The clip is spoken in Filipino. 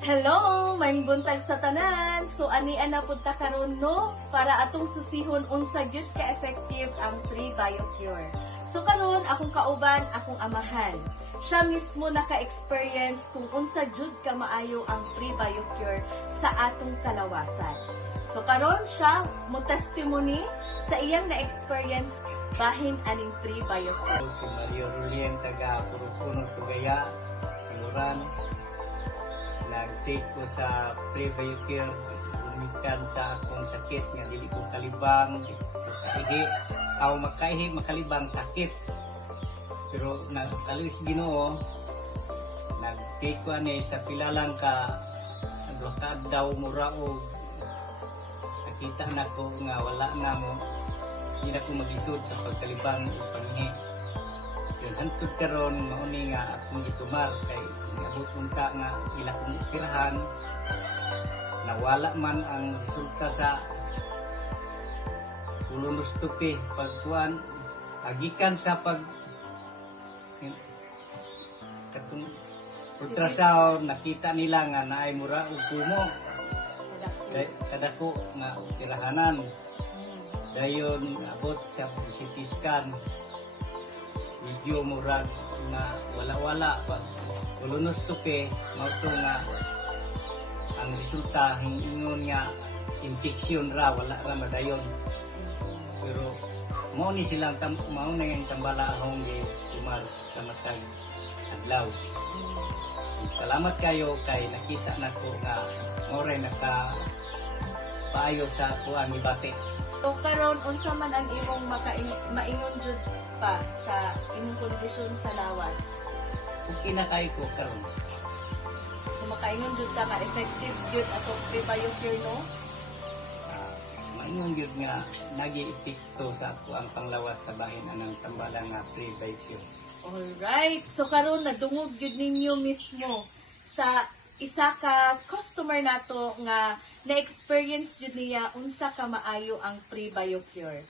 Hello, maayong buntag sa tanan. So ani ana pud ta karon no para atong susihon unsa gyud ka effective ang pre-biocure. So karon akong kauban akong amahan. Siya mismo naka-experience kung unsa jud ka maayo ang pre-biocure sa atong kalawasan. So karon siya mo testimony sa iyang na-experience bahin aning pre-biocure. Si Mario Rulien, taga Purupuno, Tugaya, Iloran. Nag-take ko sa pre-biocure, umikan sa akong sakit nga dili ko kalibang, hindi ako makalibang sakit. Pero nagkalis Ginoo, nag-take ko ani sa pilalang ka naglakad daw mura og nakita na ko nga wala na mo, hindi na ko mag-isod sa pagkalibang o panghi. Yun, hantod karon mauni nga akong gitumar kay abot unta nga ila kong operahan, nawala man ang resulta sa colonoscopy pagkuan agikan sa katong ultrasound nakita nila nga naay mura og tumo kadako nga operahanan dayon abot sa CT scan video murag na wala-wala pa colonoscopy mao to nga ang resulta ingon nga infection ra wala ra madayon pero mao ni silang mao na yung tambala akong tumar sa matag adlaw. Salamat kayo kay nakita nako nga mao ray naka paayo sa kuan ni bate. So karon unsa man ang imong maingon jud pa sa imong kondisyon sa lawas? Okay na kayo ko karon. So makaingon jud ka ka effective jud ato pre-biocure no? Maingon gyud nga nagi-epekto sa ako ang panglawas sa bahin anang tambalang nga pre-biocure. Alright. So karon nadungog jud ninyo mismo sa isa ka customer nato nga na-experience jud niya unsa ka maayo ang pre-biocure.